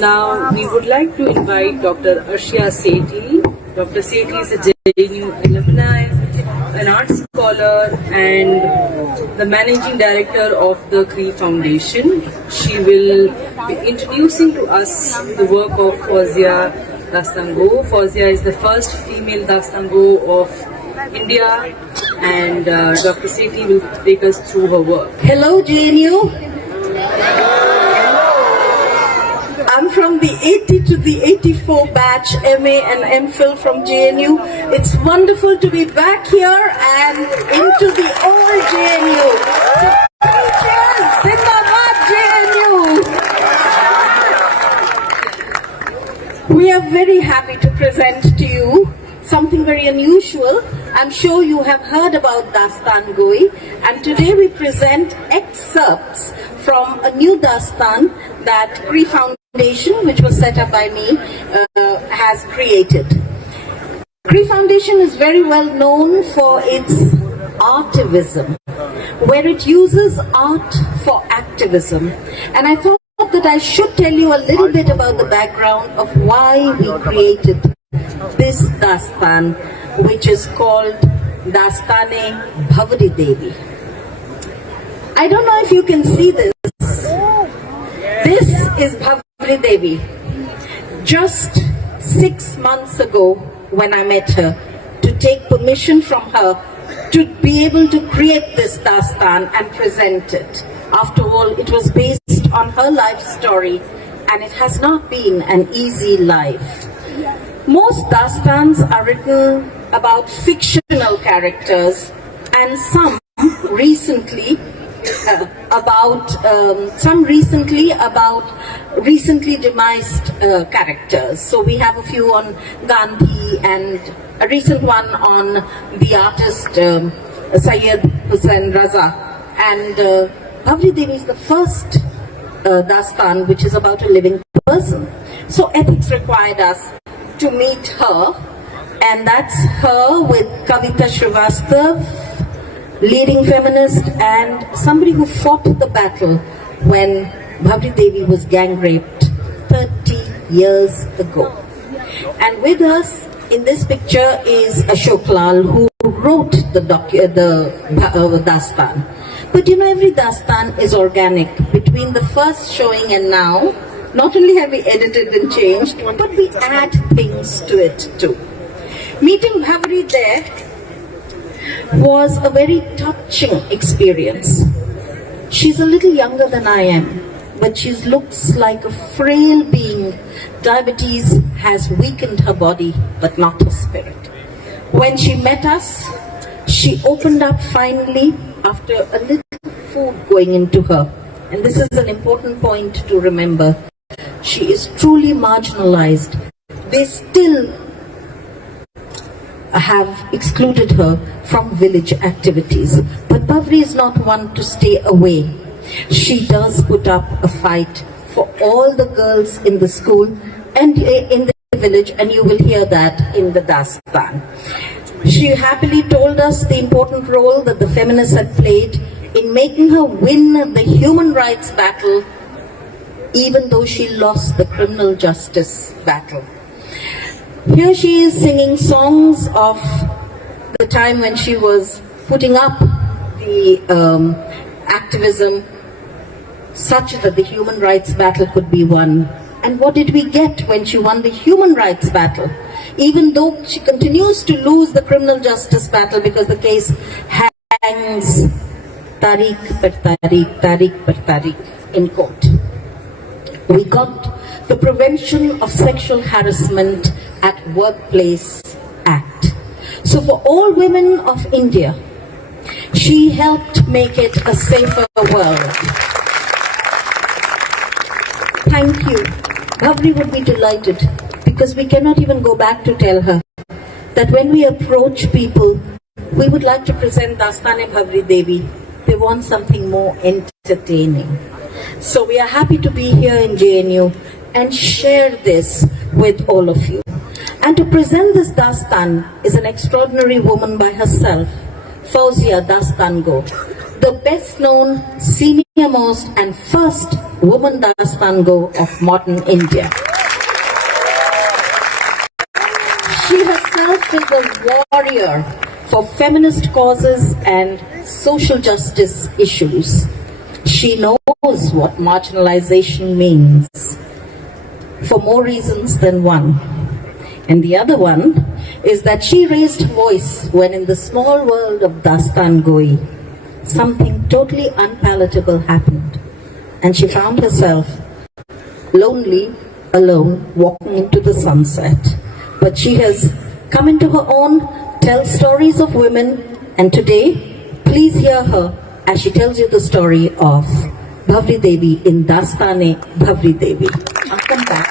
Now, we would like to invite Dr. Arshia Sethi. Dr. Sethi is a JNU alumni, an art scholar, and the managing director of the Cree Foundation. She will be introducing to us the work of Fauzia Dastango. Fauzia is the first female Dastango of India, and Dr. Sethi will take us through her work. Hello, JNU. I'm from the 80 to the 84 batch, MA and MPhil from JNU. It's wonderful to be back here and into the old JNU. So, cheers! Zindabad JNU! We are very happy to present to you something very unusual. I'm sure you have heard about Dastan Goi, and today we present excerpts from a new Dastan that Cree Foundation, which was set up by me, has created. Cree Foundation is very well known for its artivism, where it uses art for activism. And I thought that I should tell you a little bit about the background of why we created this Dastan, which is called Dastane Bhavri Devi. I don't know if you can see this. This is Bhavri Devi. Just 6 months ago, when I met her, to take permission from her to be able to create this Dastan and present it. After all, it was based on her life story, and it has not been an easy life. Most Dastans are written about fictional characters, and some recently about recently demised characters. So we have a few on Gandhi and a recent one on the artist Syed Hussain Raza. And Bhavri Devi is the first Dastan which is about a living person. So ethics required us to meet her, and that's her with Kavita Srivastav, leading feminist and somebody who fought the battle when Bhavri Devi was gang raped 30 years ago. And with us in this picture is Ashok Lal, who wrote the Dastan. But you know, every Dastan is organic. Between the first showing and now, not only have we edited and changed, but we add things to it too. Meeting Bhavri there was a very touching experience. She's a little younger than I am, but she looks like a frail being. Diabetes has weakened her body, but not her spirit. When she met us, she opened up finally after a little food going into her. And this is an important point to remember. She is truly marginalized. They still have excluded her from village activities. But Bhavri is not one to stay away. She does put up a fight for all the girls in the school and in the village, and you will hear that in the Dastan. She happily told us the important role that the feminists had played in making her win the human rights battle, even though she lost the criminal justice battle. Here she is singing songs of the time when she was putting up the activism such that the human rights battle could be won. And what did we get when she won the human rights battle? Even though she continues to lose the criminal justice battle because the case hangs Tariq per Tariq in court. We got the Prevention of Sexual Harassment at Workplace Act. So for all women of India, she helped make it a safer world. Thank you. Bhavri would be delighted, because we cannot even go back to tell her that when we approach people, we would like to present Dastane Bhavri Devi. They want something more entertaining. So we are happy to be here in JNU and share this with all of you. And to present this Dastan is an extraordinary woman by herself, Fauzia Dastango, the best known, senior most and first woman Dastango of modern India. She herself is a warrior for feminist causes and social justice issues. She knows what marginalization means for more reasons than one. And the other one is that she raised her voice when in the small world of Dastan Goi, something totally unpalatable happened. And she found herself lonely, alone, walking into the sunset. But she has come into her own, tells stories of women, and today, please hear her as she tells you the story of Bhavri Devi in Dastane Bhavri Devi. I'll come back.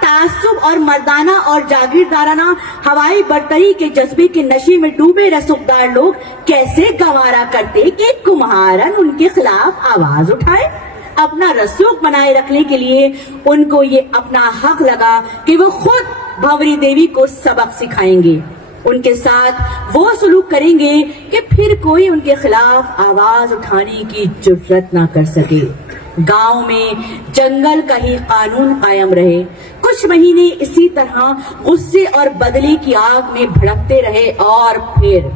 تعصب اور مردانہ اور جاگیردارانہ ہوائی برتری کے جذبے کے نشے میں ڈوبے رسوخدار لوگ کیسے گوارا کرتے کہ کمہارن ان کے خلاف آواز اٹھائے. اپنا رسوخ بنائے رکھنے کے لیے ان کو یہ اپنا حق لگا کہ وہ خود بھنوری دیوی کو سبق سکھائیں گے, ان کے ساتھ وہ سلوک کریں گے کہ پھر کوئی ان کے خلاف آواز اٹھانے کی جرأت نہ کر سکے. گاؤں میں جنگل کا ہی قانون قائم رہے. کچھ مہینے اسی طرح غصے اور بدلے کی آگ میں بھڑکتے رہے اور پھر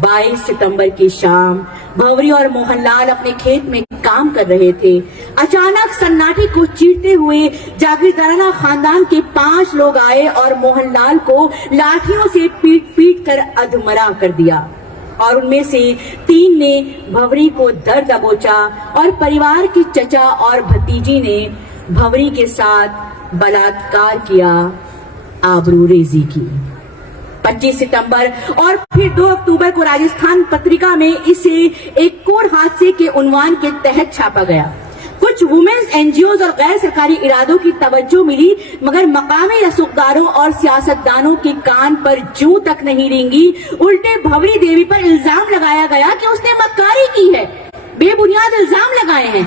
22 ستمبر کی شام بھنوری اور موہن لال اپنے کھیت میں کام کر رہے تھے. اچانک سناٹے کو چیرتے ہوئے جاگیردارانہ خاندان کے 5 لوگ آئے اور موہن لال کو لاٹھیوں سے پیٹ پیٹ کر ادھمرا کر دیا, اور ان میں سے 3 نے بھنوری کو در دبوچا اور پریوار کی چچا اور بھتیجی نے بھنوری کے ساتھ بلاತ್ಕಾರ کیا, آبرو ریزی کی. 25 ستمبر اور پھر 2 اکتوبر کو راجستھان پتریکا میں اسے ایک کوڑ حادثے کے عنوان کے تحت چھاپا گیا. کچھ وومنز این جی اوز اور غیر سرکاری ارادوں کی توجہ ملی, مگر مقامی رسوخداروں اور سیاستدانوں کے کان پر جوں تک نہیں رینگی. الٹے بھنوری دیوی پر الزام لگایا گیا کہ اس نے مکاری کی ہے. بے بنیاد الزام لگائے ہیں.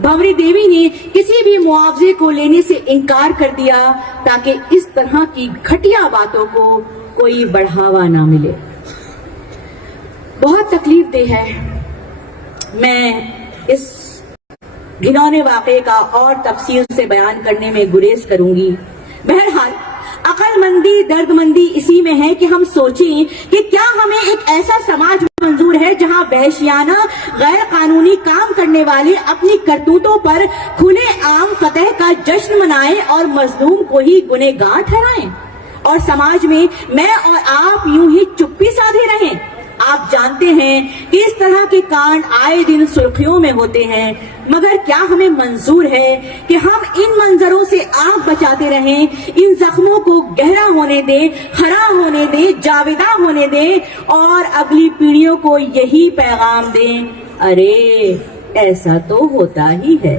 بھنوری دیوی نے کسی بھی معاوضے کو لینے سے انکار کر دیا تاکہ اس طرح کی گھٹیا باتوں کو کوئی بڑھاوا نہ ملے. بہت تکلیف دہ ہے. میں اس گھنونے واقعے کا اور تفصیل سے بیان کرنے میں گریز کروں گی. بہرحال عقل مندی درد مندی اسی میں ہے کہ ہم سوچیں کہ کیا ہمیں ایک ایسا سماج منظور ہے جہاں وحشیانہ غیر قانونی کام کرنے والے اپنی کرتوتوں پر کھلے عام فتح کا جشن منائیں اور مظلوم کو ہی گنہگار ٹھہرائیں, اور سماج میں میں اور آپ یوں ہی چپی سادھے رہیں. آپ جانتے ہیں کہ اس طرح کے کانڈ آئے دن سرخیوں میں ہوتے ہیں, مگر کیا ہمیں منظور ہے کہ ہم ان منظروں سے آنکھ بچاتے رہیں, ان زخموں کو گہرا ہونے دیں, ہرا ہونے دیں, جاویدہ ہونے دیں اور اگلی پیڑھیوں کو یہی پیغام دیں, ارے ایسا تو ہوتا ہی ہے.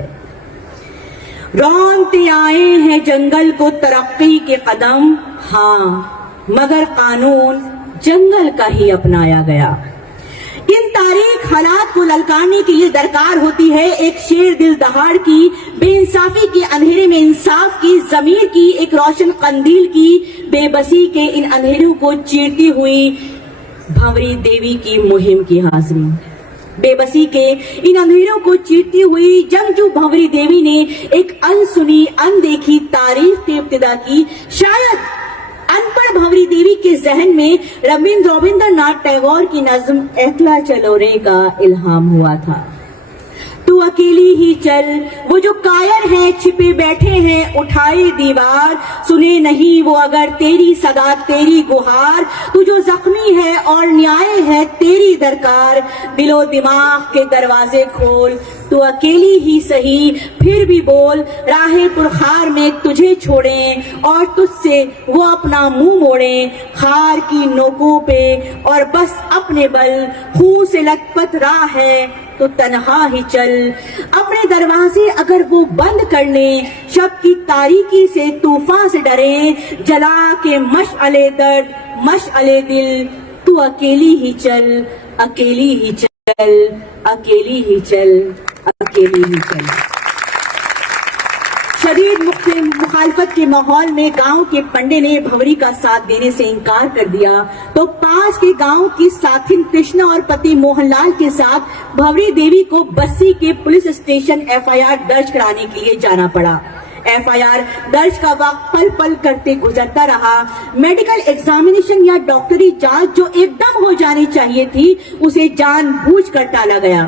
رونتے آئے ہیں جنگل کو ترقی کے قدم, ہاں مگر قانون جنگل کا ہی اپنایا گیا. ان تاریخ حالات کو للکارنے کے لیے درکار ہوتی ہے ایک شیر دل دہاڑ کی, بے انصافی کے اندھیرے میں انصاف کی, ضمیر کی ایک روشن قندیل کی, بے بسی کے ان اندھیروں کو چیرتی ہوئی بھنوری دیوی کی مہم کی حاضری. بے بسی کے ان اندھیروں کو چیرتی ہوئی جنگجو بھنوری دیوی نے ایک انسنی اندیکھی تاریخ کی ابتدا کی. شاید ان پڑھ بھنوری دیوی کے ذہن میں رابندر ناتھ ٹیگور کی نظم ایکلا چلو رے کا الہام ہوا تھا. تو اکیلی ہی چل, وہ جو کائر ہیں چھپے بیٹھے ہیں اٹھائی دیوار, سنے نہیں وہ اگر تیری صدا تیری گہار, تو جو زخمی ہے اور نیائے ہے تیری درکار, دل و دماغ کے دروازے کھول, تو اکیلی ہی سہی پھر بھی بول, راہ پرخار میں تجھے چھوڑیں اور تجھ سے وہ اپنا منہ موڑیں, خار کی نوکوں پہ اور بس اپنے بل, خون سے لت پت راہ ہے تو تنہا ہی چل, اپنے دروازے اگر وہ بند کر لیں, شب کی تاریکی سے طوفان سے ڈریں, جلا کے مشعلے درد مشعلے دل, تو اکیلی ہی چل, اکیلی ہی چل, اکیلی ہی چل, اکیلی ہی چل. شدید مخالفت کے ماحول میں گاؤں کے پنڈے نے بھنوری کا ساتھ دینے سے انکار کر دیا تو پاس کے گاؤں کی ساتھن کرشنا اور پتی موہن لال کے ساتھ بھنوری دیوی کو بسی کے پولیس اسٹیشن FIR درج کرانے کے لیے جانا پڑا. FIR درج کا وقت پل پل کرتے گزرتا رہا. میڈیکل ایگزامینیشن یا ڈاکٹری جانچ جو ایک دم ہو جانی چاہیے تھی اسے جان بوجھ کر ٹالا گیا.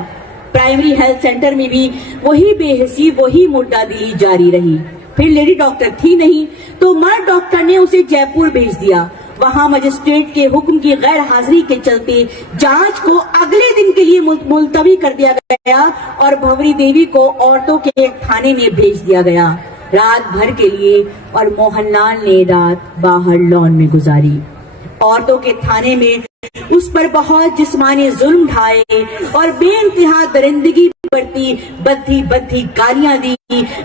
پرائمری ہیلتھ سینٹر میں بھی وہی بے حسی وہی مردہ دلی جاری رہی. پھر لیڈی ڈاکٹر تھی نہیں تو مرد ڈاکٹر نے اسے جے پور بھیج دیا. وہاں مجسٹریٹ کے حکم کی غیر حاضری کے چلتے جانچ کو اگلے دن کے لیے ملتوی کر دیا گیا اور بھنوری دیوی کو عورتوں کے ایک تھانے میں بھیج دیا گیا رات بھر کے لیے, اور موہن لال نے رات باہر لان میں گزاری. عورتوں کے تھانے میں اس پر بہت جسمانی ظلم ڈھائے اور بے انتہا درندگی برتی، بدھی بدھی گالیاں دی،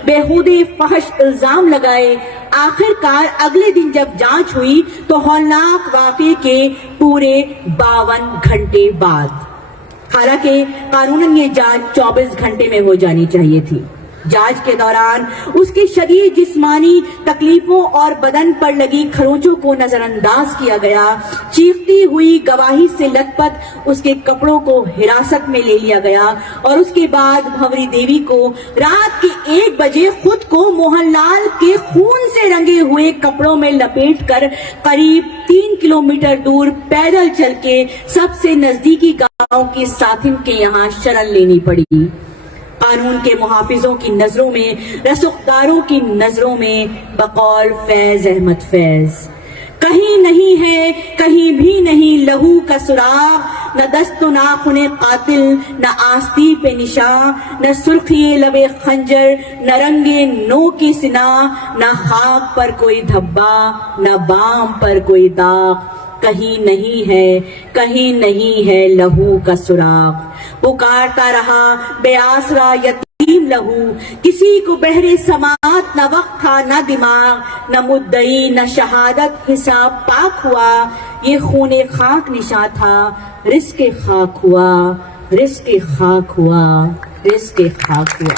بےہودے فحش الزام لگائے۔ آخر کار اگلے دن جب جانچ ہوئی تو ہولناک واقعے کے پورے 52 گھنٹے بعد، حالانکہ قانوناً یہ جانچ 24 گھنٹے میں ہو جانی چاہیے تھی۔ جانچ کے دوران اس کی شدید جسمانی تکلیفوں اور بدن پر لگی کھروچوں کو نظر انداز کیا گیا۔ چیختی ہوئی گواہی سے لت پت اس کے کپڑوں کو حراست میں لے لیا گیا اور اس کے بعد بھنوری دیوی کو رات کے 1 بجے خود کو موہن لال کے خون سے رنگے ہوئے کپڑوں میں لپیٹ کر قریب 3 کلومیٹر دور پیدل چل کے سب سے نزدیکی گاؤں کی ساتھن کے یہاں شرن لینی پڑی۔ قانون کے محافظوں کی نظروں میں، رسوخداروں کی نظروں میں بقول فیض احمد فیض، کہیں نہیں ہے، کہیں بھی نہیں لہو کا سراغ، نہ دست و ناخن قاتل، نہ آستی پہ نشاں، نہ سرخی لب خنجر، نہ رنگ نو کی سنا، نہ خاک پر کوئی دھبا، نہ بام پر کوئی داغ، کہیں نہیں ہے، کہیں نہیں ہے لہو کا سراغ۔ پکارتا رہا بے آسرا یتیم لہو، کسی کو بہرے سماعت نہ وقت تھا نہ دماغ، نہ مدعی نہ شہادت، حساب پاک ہوا، یہ خون خاک نشاں تھا، رزق خاک ہوا، رزق خاک ہوا، رزق خاک ہوا۔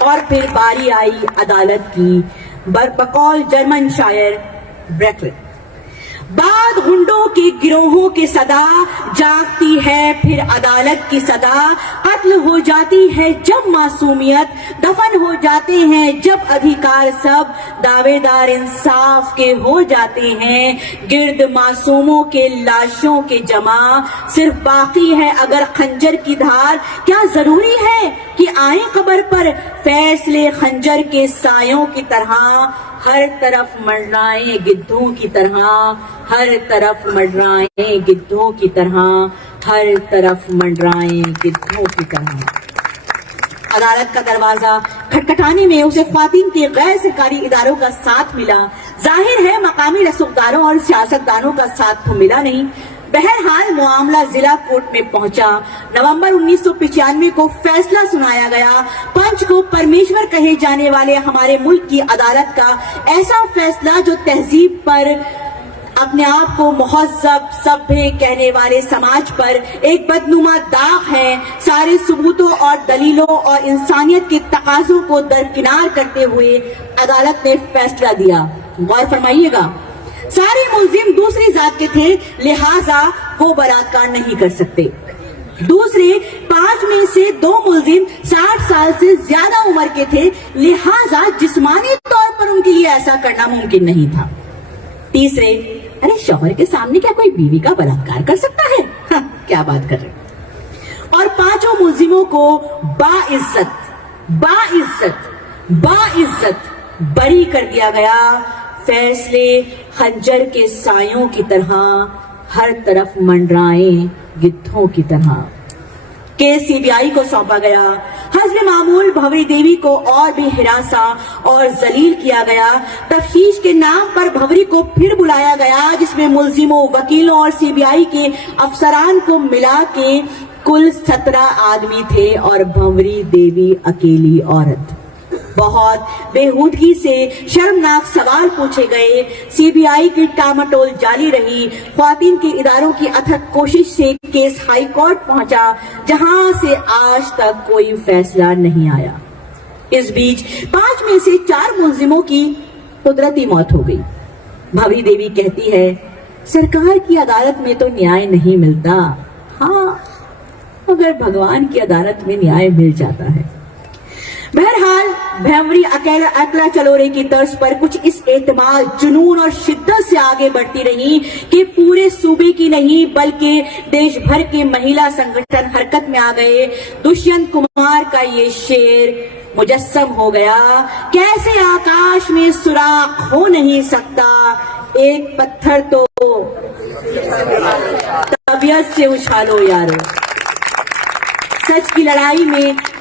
اور پھر باری آئی عدالت کی، بقول جرمن شاعر بریکلٹ، بعد گنڈوں کے گروہوں کی صدا، جاگتی ہے پھر عدالت کی صدا، قتل ہو جاتی ہے جب معصومیت، دفن ہو جاتے ہیں جب ادھیکار، سب دعوے دار انصاف کے ہو جاتے ہیں، گرد معصوموں کے لاشوں کے جمع، صرف باقی ہے اگر خنجر کی دھار، کیا ضروری ہے کہ آئیں قبر پر فیصلے خنجر کے سایوں کی طرح، ہر طرف منڈرائیں گدھوں کی طرح، ہر طرف منڈرائیں گدھوں کی طرح، ہر طرف منڈرائیں گدھوں کی طرح۔ عدالت کا دروازہ کھٹکھٹانے میں اسے خواتین کے غیر سرکاری اداروں کا ساتھ ملا، ظاہر ہے مقامی رسوخداروں اور سیاستدانوں کا ساتھ تو ملا نہیں۔ بہرحال معاملہ ضلع کورٹ میں پہنچا۔ نومبر 1995 کو فیصلہ سنایا گیا۔ پنچ کو پرمیشور کہے جانے والے ہمارے ملک کی عدالت کا ایسا فیصلہ جو تہذیب پر، اپنے آپ کو مہذب سبھے کہنے والے سماج پر ایک بدنما داغ ہے، سارے ثبوتوں اور دلیلوں اور انسانیت کے تقاضوں کو درکنار کرتے ہوئے عدالت نے فیصلہ دیا۔ غور فرمائیے گا، سارے ملزم دوسری ذات کے تھے، لہٰذا وہ بلاತ್ಕಾರ نہیں کر سکتے۔ دوسرے 5 میں سے 2 ملزم 60 سال سے زیادہ عمر کے تھے، لہٰذا جسمانی طور پر ان کے لیے ایسا کرنا ممکن نہیں تھا۔ تیسرے، ارے شوہر کے سامنے کیا کوئی بیوی کا بلاತ್ಕಾರ کر سکتا ہے؟ کیا بات کر رہے۔ اور 5 ملزموں کو باعزت بری کر دیا گیا۔ فیصلے خنجر کے سایوں کی طرح، ہر طرف منڈرائیں گدھوں کی طرح۔ کیس CBI کو سونپا گیا۔ حسب معمول بھنوری دیوی کو اور بھی ہراساں اور ذلیل کیا گیا۔ تفتیش کے نام پر بھنوری کو پھر بلایا گیا، جس میں ملزموں، وکیلوں اور CBI کے افسران کو ملا کے کل 17 آدمی تھے اور بھنوری دیوی اکیلی عورت۔ بہت بےہودگی سے شرمناک سوال پوچھے گئے۔ CBI کی ٹامٹول جاری رہی۔ خواتین کے اداروں کی اتھک کوشش سے کیس ہائی کورٹ پہنچا، جہاں سے آج تک کوئی فیصلہ نہیں آیا۔ اس بیچ 5 میں سے 4 ملزموں کی قدرتی موت ہو گئی۔ بھنوری دیوی کہتی ہے، سرکار کی عدالت میں تو نیائے نہیں ملتا، ہاں مگر بھگوان کی عدالت میں نیائے مل جاتا ہے۔ بہرحال بھنوری اکیلا چلورے کی طرز پر کچھ اس اعتماد، جنون اور شدت سے آگے بڑھتی رہی کہ پورے صوبے کی نہیں بلکہ دیش بھر کے مہیلا سنگٹھن حرکت میں آ گئے۔ دشینت کمار کا یہ شعر مجسم ہو گیا، کیسے آکاش میں سوراخ ہو نہیں سکتا، ایک پتھر تو طبیعت سے اچھالو یارو۔ سچ کی لڑائی میں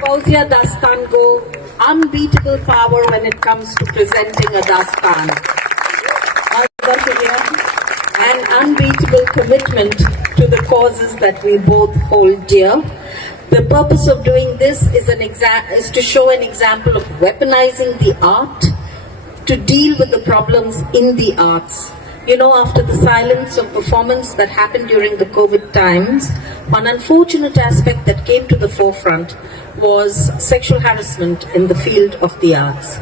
Fauzia Dastan Go, unbeatable power when it comes to presenting a dastan. An unbeatable commitment to the causes that we both hold dear. The purpose of doing this is to show an example of weaponizing the art to deal with the problems in the arts. You know, after the silence of performance that happened during the COVID times, one unfortunate aspect that came to the forefront was sexual harassment in the field of the arts.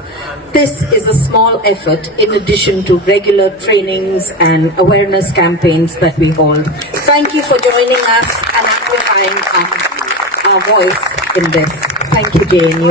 This is a small effort in addition to regular trainings and awareness campaigns that we hold. Thank you for joining us and amplifying our voice in this. Thank you, JNU.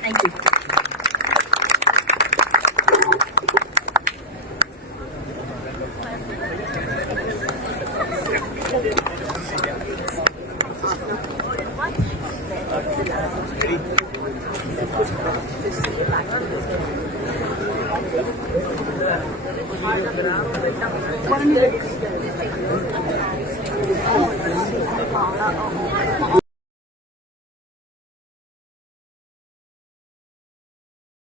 Thank you.